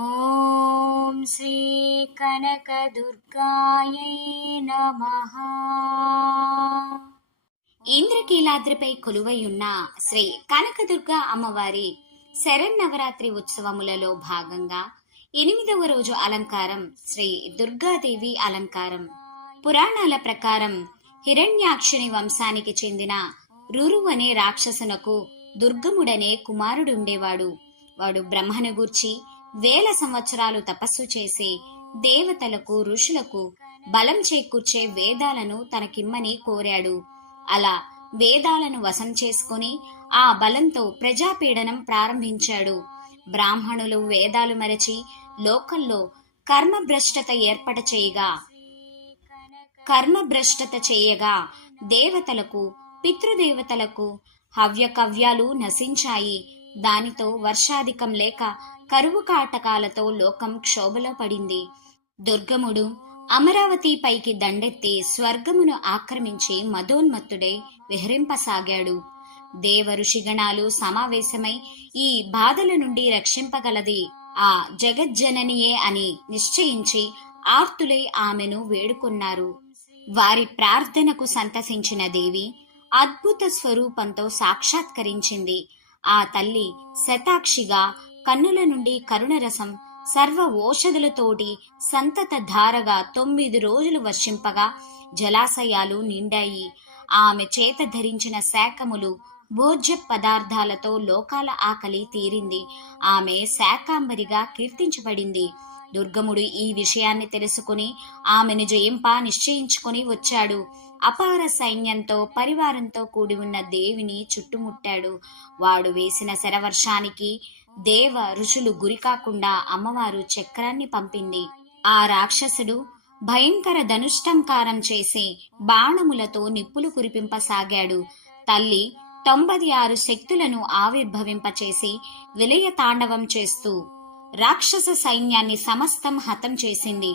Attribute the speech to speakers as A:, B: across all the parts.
A: ఓం శ్రీ కనక దుర్గాయ నమ.
B: ఇంద్రకీలాద్రిపై కొలువైయున్న శ్రీ కనకదుర్గ అమ్మవారి శరన్నవరాత్రి ఉత్సవములలో భాగంగా ఎనిమిదవ రోజు అలంకారం శ్రీ దుర్గాదేవి అలంకారం. పురాణాల ప్రకారం హిరణ్యాక్షుని వంశానికి చెందిన రురు అనే రాక్షసునకు దుర్గముడనే కుమారుడుండేవాడు. వాడు బ్రహ్మను గూర్చి వేల సంవత్సరాలు తపస్సు చేసి దేవతలకు ఋషులకు బలం చేకూర్చే వేదాలను తనకిమ్మని కోరాడు. అలా వేదాలను వశం చేసుకుని ఆ బలంతో ప్రజాపీడనం ప్రారంభించాడు. బ్రాహ్మణులు వేదాలు మరచి లోకల్లో కర్మభ్రష్టత ఏర్పట చేయగా కర్మభ్రష్టత చేయగా దేవతలకు పితృదేవతలకు హవ్యకవ్యాలు నశించాయి. దానితో వర్షాధికం లేక కరువు కాటకాలతో లోకం క్షోభలో పడింది. దుర్గముడు అమరావతి పైకి దండెత్తి స్వర్గమును ఆక్రమించి మదోన్మత్తుడై విహరింపసాగాడు. దేవ ఋషిగణాలు సమావేశమై ఈ బాధల నుండి రక్షింపగలది ఆ జగజ్జననియే అని నిశ్చయించి ఆర్తులై ఆమెను వేడుకున్నారు. వారి ప్రార్థనకు సంతసించిన దేవి అద్భుత స్వరూపంతో సాక్షాత్కరించింది. ఆ తల్లి శతాక్షిగా కన్నుల నుండి కరుణరసం సర్వ ఓషధులతోటి సంతత ధారగా తొమ్మిది రోజులు వర్షింపగా జలాశయాలు నిండాయి. ఆమె చేత ధరించిన శాఖములు భోజ్య పదార్థాలతో లోకాల ఆకలి తీరింది. ఆమె శాకాంబరిగా కీర్తించబడింది. దుర్గముడు ఈ విషయాన్ని తెలుసుకుని ఆమెను జయింప నిశ్చయించుకొని వచ్చాడు. అపార సైన్యంతో పరివారంతో కూడి ఉన్న దేవిని చుట్టుముట్టాడు. వాడు వేసిన శరవర్షానికి దేవ ఋషులు గురికాకుండా అమ్మవారు చక్రాన్ని పంపింది. ఆ రాక్షసుడు భయంకర ధనుష్టంకారం చేసి బాణములతో నిప్పులు కురిపింపసాగాడు. తల్లి తొంభై ఆరు శక్తులను ఆవిర్భవింపచేసి విలయ తాండవం చేస్తూ రాక్షస సైన్యాన్ని సమస్తం హతం చేసింది.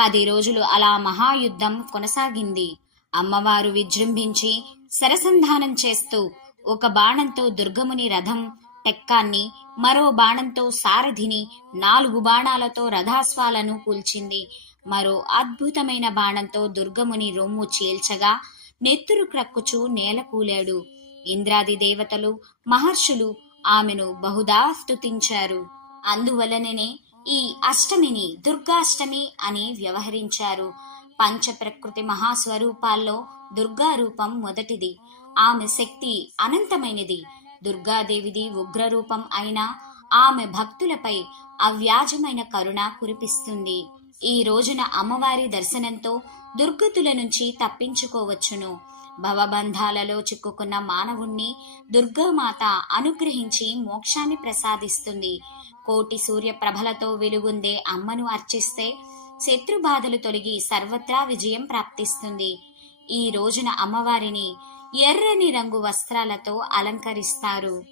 B: పది రోజులు అలా మహాయుద్ధం కొనసాగింది. అమ్మవారు విజృంభించి శరసంధానం చేస్తూ ఒక బాణంతో దుర్గముని రథం టెక్కాన్ని మరో బాణంతో సారథిని నాలుగు బాణాలతో రథాస్వాలను కూల్చింది. మరో అద్భుతమైన బాణంతో దుర్గముని రొమ్ము చీల్చగా నెత్తురు క్రక్కుచూ నేల కూలాడు. ఇంద్రాది దేవతలు మహర్షులు ఆమెను బహుదా స్తుతించారు. అందువలననే ఈ అష్టమిని దుర్గాష్టమి అని వ్యవహరించారు. పంచప్రకృతి మహాస్వరూపాల్లో దుర్గా రూపం మొదటిది. ఆమె శక్తి అనంతమైనది. దుర్గాదేవిది ఉగ్రరూపం అయినా ఆమె భక్తులపై అవ్యాజమైన కరుణ కురిపిస్తుంది. ఈ రోజున అమ్మవారి దర్శనంతో దుర్గతుల నుంచి తప్పించుకోవచ్చును. భవబంధాలలో చిక్కుకున్న మానవుణ్ణి దుర్గామాత అనుగ్రహించి మోక్షాన్ని ప్రసాదిస్తుంది. కోటి సూర్య ప్రభలతో వెలుగుందే అమ్మను అర్చిస్తే శత్రుబాధలు తొలగి సర్వత్రా విజయం ప్రాప్తిస్తుంది. ఈ రోజున అమ్మవారిని ఎర్రని రంగు వస్త్రాలతో అలంకరిస్తారు.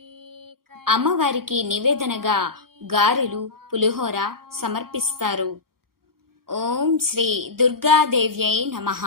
B: అమ్మవారికి నివేదనగా గారెలు పులిహోర సమర్పిస్తారు. ఓం శ్రీ దుర్గాదేవ్యై నమః.